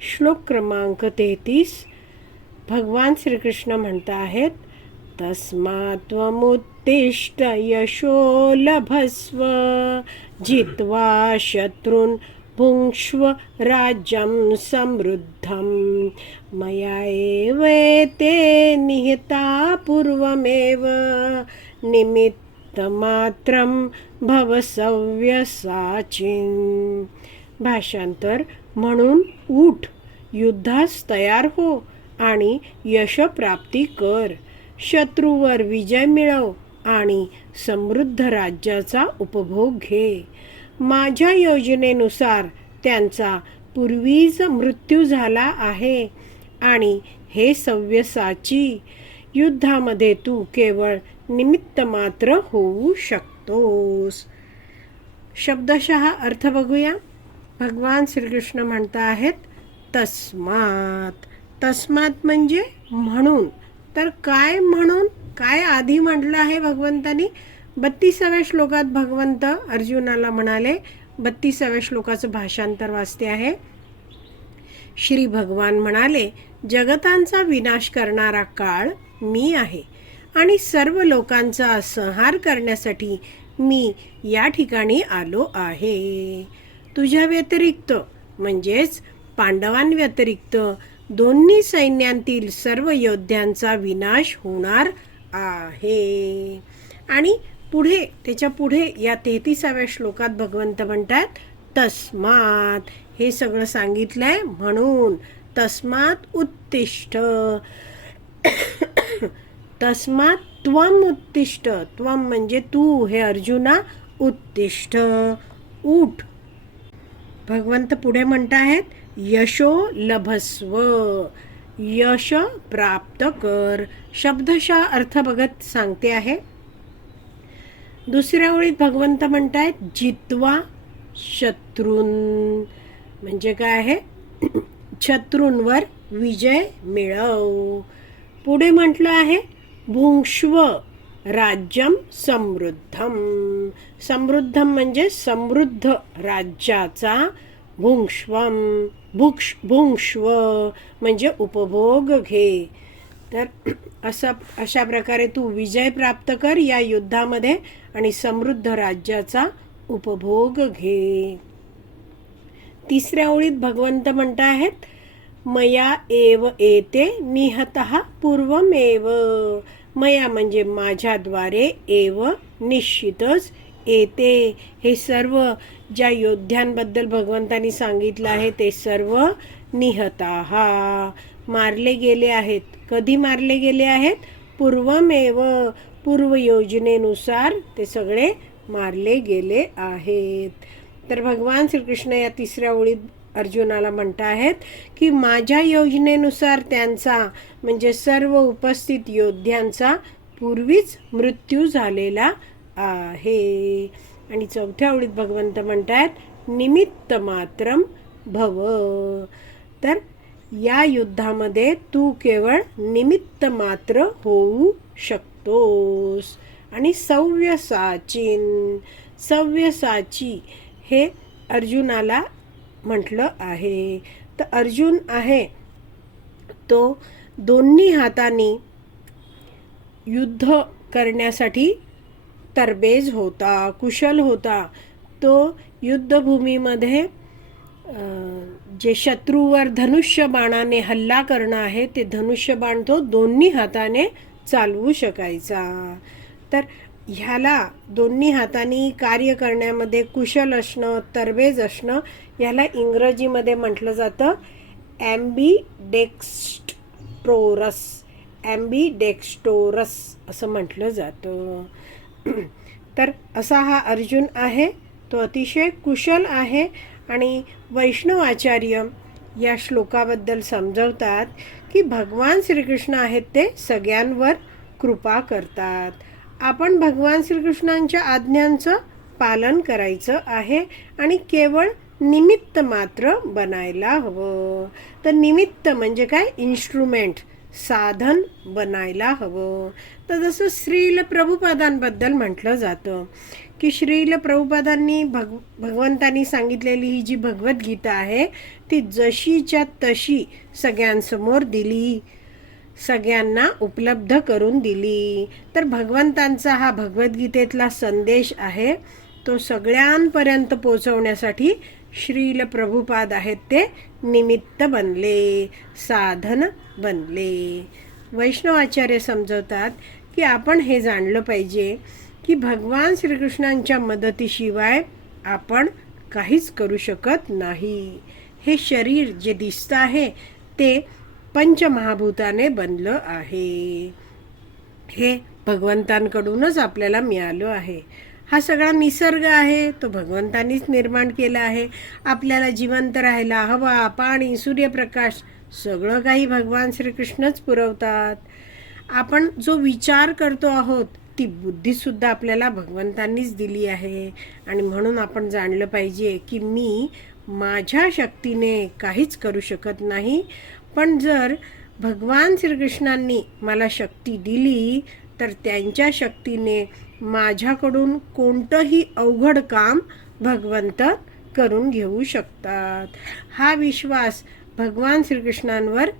श्लोक क्रमांक तेहतीस. भगवान श्रीकृष्ण म्हणत आहेत तस्मात्त्वमुत्तिष्ठ यशो लभस्व जित्वा शत्रून् भुङ्क्ष्व राज्यं समृद्धं मया एवते निहिता पूर्वमेव निमित्तमात्रं भवसव्यसाचिन् भाषांतर म्हणून उठ युद्धास तयार हो आणि यशप्राप्ती कर. शत्रूवर विजय मिळव आणि समृद्ध राज्याचा उपभोग घे. माझ्या योजनेनुसार त्यांचा पूर्वीच मृत्यू झाला आहे आणि हे सव्यसाची. युद्धामध्ये तू केवळ निमित्त मात्र होऊ शकतोस. शब्दशः अर्थ बघूया. भगवान श्रीकृष्ण म्हणता आहेत तस्मात. तस्मात म्हणजे म्हणून. तर काय म्हणून? काय आधी म्हटलं आहे भगवंतानी? बत्तीसाव्या श्लोकात भगवंत अर्जुनाला म्हणाले बत्तीसाव्या श्लोकाचं भाषांतर वाचते आहे. श्री भगवान म्हणाले जगतांचा विनाश करणारा काळ मी आहे आणि सर्व लोकांचा संहार करण्यासाठी मी या ठिकाणी आलो आहे. तुझ्या व्यतिरिक्त म्हणजेच पांडवांव्यतिरिक्त दोन्ही सैन्यांतील सर्व योद्ध्यांचा विनाश होणार आहे. आणि पुढे त्याच्या पुढे या तेहतीसाव्या श्लोकात भगवंत म्हणतात तस्मात. हे सगळं सांगितलंय म्हणून तस्मात उत्तिष्ठ. तस्मात त्वम उत्तिष्ठ. त्वम म्हणजे तू हे अर्जुना उत्तिष्ठ. उठ. भगवंत पुढे म्हणत आहेत यशो लभस्व यश प्राप्त कर. शब्दशः अर्थ बघत सांगते आहे. दुसऱ्या ओळीत भगवंत म्हणत आहेत जित्वा शत्रून. म्हणजे काय आहे? शत्रूंवर विजय मिळव. पुढे म्हटलं आहे भुंक्ष्व राज्यम समृद्धम समृद्धम म्हणजे समृद्ध राज्याचा भुंक्ष्वम भुक्ष भुंक्ष्व म्हणजे उपभोग घे. तर असा अशा प्रकारे तू विजय प्राप्त कर या युद्धामध्ये आणि समृद्ध राज्याचा उपभोग घे. तिसऱ्या ओळीत भगवंत म्हणत आहेत मया एव एते निहत पूर्वमेव. मया म्हणजे माझ्याद्वारे एव निश्चितच येते. हे सर्व ज्या योद्ध्यांबद्दल भगवंतानी सांगितलं आहे ते सर्व निहताहा मारले गेले आहेत. कधी मारले गेले आहेत? पूर्वमेव पूर्व योजनेनुसार ते सगळे मारले गेले आहेत. तर भगवान श्रीकृष्ण या तिसऱ्या ओळीत अर्जुनाला म्हणत आहेत की माझ्या योजनेनुसार त्यांचा म्हणजे सर्व उपस्थित योद्ध्यांचा पूर्वीच मृत्यू झालेला आहे. आणि चौथ्या ओळीत भगवंत म्हणत आहेत निमित्त मात्रम भव. तर या युद्धामध्ये तू केवळ निमित्त मात्र होऊ शकतोस. आणि सव्यसाचीन सव्यसाची हे अर्जुनाला म्हटलं आहे. तर अर्जुन आहे. तो दोन्ही हातांनी युद्ध करण्यासाठी तरबेज होता कुशल होता. तो युद्धभूमीमध्ये जे शत्रूवर धनुष्य बाणाने हल्ला करणं आहे ते धनुष्य बाण तो दोन्ही हाताने चालवू शकायचा. तर ह्याला दोन्ही हातांनी कार्य करण्यामध्ये कुशल असणं तरबेज असणं ह्याला इंग्रजीमध्ये म्हटलं जातं ॲम्बीडेक्स्ट्रोरस. ॲम्बीडेक्स्टोरस असं म्हटलं जातं. तर असा हा अर्जुन आहे. तो अतिशय कुशल आहे आणि वैष्णव आचार्य या श्लोकाबद्दल समजवतात की भगवान श्रीकृष्ण आहेत ते सगळ्यांवर कृपा करतात. आपण भगवान श्रीकृष्णांच्या आज्ञांचं पालन करायचं आहे आणि केवळ निमित्त मात्र बनायला हवं. तर निमित्त म्हणजे काय? इन्स्ट्रुमेंट साधन बनायला हवं. तर जसं श्रील प्रभुपादांबद्दल म्हटलं जातं की श्रील प्रभुपादांनी भग भगवंतांनी सांगितलेली ही जी भगवद्गीता आहे ती जशीच्या तशी सगळ्यांसमोर दिली सगळ्यांना उपलब्ध करून दिली. तर भगवंतांचा हा भगवद्गीतेतला संदेश आहे तो सगळ्यांपर्यंत पोचवण्यासाठी श्रील प्रभुपाद आहेत ते निमित्त बनले साधन बनले. वैष्णवाचार्य समजवतात की आपण हे जाणलं पाहिजे की भगवान श्रीकृष्णांच्या मदतीशिवाय आपण काहीच करू शकत नाही. हे शरीर जे दिसतं आहे ते पंचमहाभूताने बनलं आहे. हे भगवंतांकडूनच आपल्याला मिळालं आहे. हा सगळा निसर्ग आहे तो भगवंतांनीच निर्माण केला आहे. आपल्याला जिवंत राहायला हवा पाणी सूर्यप्रकाश सगळं काही भगवान श्रीकृष्णच पुरवतात. आपण जो विचार करतो आहोत ती बुद्धीसुद्धा आपल्याला भगवंतांनीच दिली आहे. आणि म्हणून आपण जाणलं पाहिजे की मी माझ्या शक्तीने काहीच करू शकत नाही. पण जर भगवान श्रीकृष्णांनी मला शक्ती दिली तर त्यांच्या शक्तीने माझ्याकडून कोणतंही अवघड काम भगवंत करून घेऊ शकतात. हा विश्वास भगवान श्रीकृष्णांवर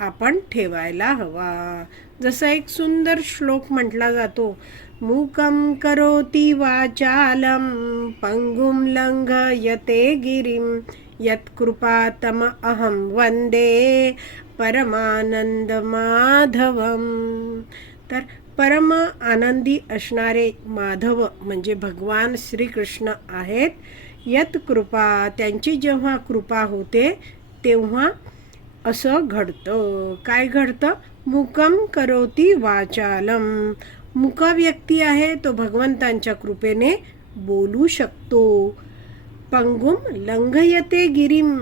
आपण ठेवायला हवा. जसा एक सुंदर श्लोक म्हटला जातो मूकं करोति वाचालं पङ्गुं लङ्घयते गिरिं यत्कृपातम अहं परमानंद माधवम तर परम आनंदी असणारे माधव म्हणजे भगवान श्रीकृष्ण आहेत. यत कृपा त्यांची जेव्हा कृपा होते तेव्हा असं घडतं. काय घडतं? मुकम करोती वाचालम. मुक व्यक्ती आहे तो भगवंतांच्या कृपेने बोलू शकतो. पंगुम लंघयते गिरीम.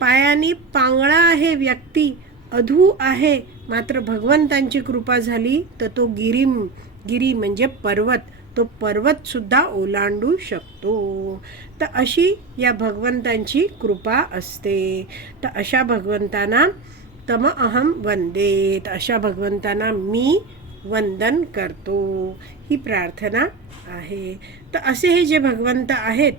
पायाने पांगळा आहे व्यक्ती अधू आहे. मात्र भगवंतांची कृपा झाली तर तो गिरी गिरी म्हणजे पर्वत. तो पर्वतसुद्धा ओलांडू शकतो. तर अशी या भगवंतांची कृपा असते. तर अशा भगवंतांना तम अहम वंदे. तर अशा भगवंतांना मी वंदन करतो. ही प्रार्थना आहे. तर असे हे जे भगवंत आहेत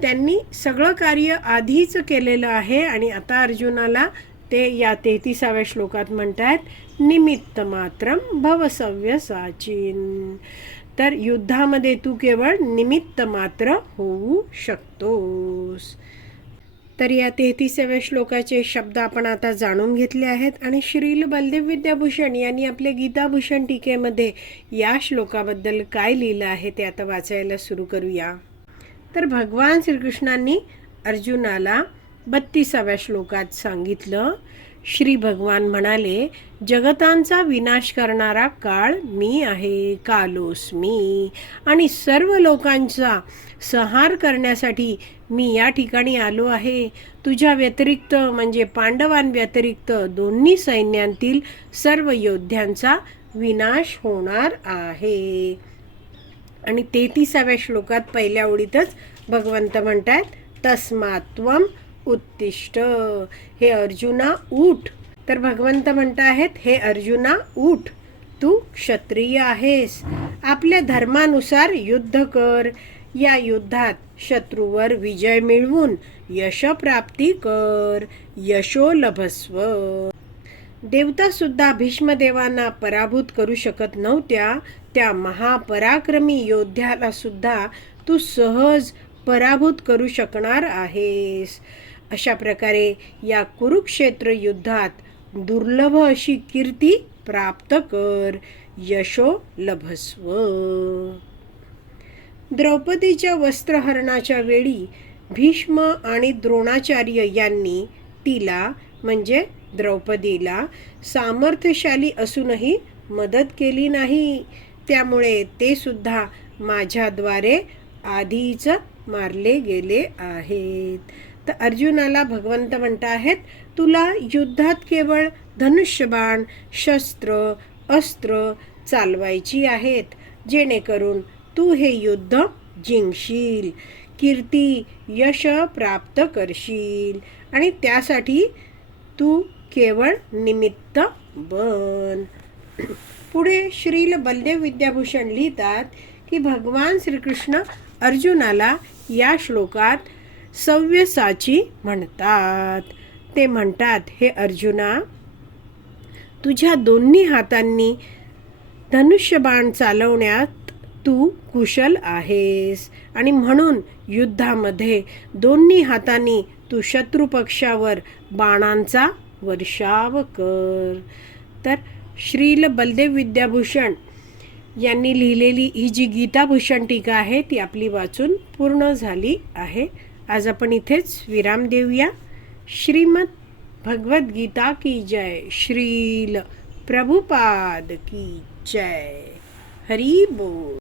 त्यांनी सगळं कार्य आधीच केलेलं आहे आणि आता अर्जुनाला ते या तेहतीसाव्या श्लोकात म्हणतात निमित्त मात्रम भवसव्य साचिन. तर युद्धामध्ये तू केवळ निमित्त मात्र होऊ शकतोस. तर या तेहतीसाव्या श्लोकाचे शब्द आपण आता जाणून घेतले आहेत आणि श्रील बलदेव विद्याभूषण यांनी आपल्या गीताभूषण टीकेमध्ये या श्लोकाबद्दल काय लिहिलं आहे ते आता वाचायला सुरू करूया. तर भगवान श्रीकृष्णांनी अर्जुनाला बत्तीसाव्या श्लोकात सांगितलं श्री भगवान म्हणाले जगतांचा विनाश करणारा काळ मी आहे कालोस मी. आणि सर्व लोकांचा संहार करण्यासाठी मी या ठिकाणी आलो आहे. तुझ्या व्यतिरिक्त म्हणजे पांडवांव्यतिरिक्त दोन्ही सैन्यांतील सर्व योद्ध्यांचा विनाश होणार आहे. आणि तेहतीसाव्या श्लोकात पहिल्या ओळीतच भगवंत म्हणतात तस्मात्वम उत्तिष्ट. हे अर्जुना उठ तर भगवंत म्हणत आहेत हे अर्जुना उठ तू क्षत्रिय आहेस. आपल्या धर्मानुसार युद्ध कर. या युद्धात शत्रूवर विजय मिळवून यशप्राप्ती कर. यशो लभस्व. देवता सुद्धा भीष्मदेवांना पराभूत करू शकत नव्हत्या. त्या महापराक्रमी योद्ध्याला सुद्धा तू सहज पराभूत करू शकणार आहेस. अशा प्रकारे या कुरुक्षेत्र युद्धात दुर्लभ अशी कीर्ती प्राप्त कर यशो लभस्व. द्रौपदीच्या वस्त्रहरणाच्या वेळी भीष्म आणि द्रोणाचार्य यांनी तिला म्हणजे द्रौपदीला सामर्थ्यशाली असूनही मदत केली नाही. त्यामुळे ते सुद्धा माझ्याद्वारे आधीच मारले गेले आहेत. तर अर्जुनाला भगवंत म्हणत आहेत तुला युद्धात केवळ धनुष्यबाण शस्त्र अस्त्र चालवायची आहेत. जेणेकरून तू हे युद्ध जिंकशील कीर्ती यश प्राप्त करशील. आणि त्यासाठी तू केवळ निमित्त बन. पुढे श्रील बलदेव विद्याभूषण लिहितात की भगवान श्रीकृष्ण अर्जुनाला या श्लोकात सव्यसाची म्हणतात. ते म्हणतात हे अर्जुना तुझ्या दोन्ही हातांनी धनुष्यबाण चालवण्यात तू कुशल आहेस. आणि म्हणून युद्धामध्ये दोन्ही हातांनी तू शत्रुपक्षावर बाणांचा वर्षाव कर. तर श्रील बलदेव विद्याभूषण यांनी लिहिलेली ही जी गीताभूषण टीका आहे ती आपली वाचून पूर्ण झाली आहे. आज आपण इथेच विराम देऊया. श्रीमद भगवद्गीता की जय श्रील प्रभुपाद की जय. हरी बोल.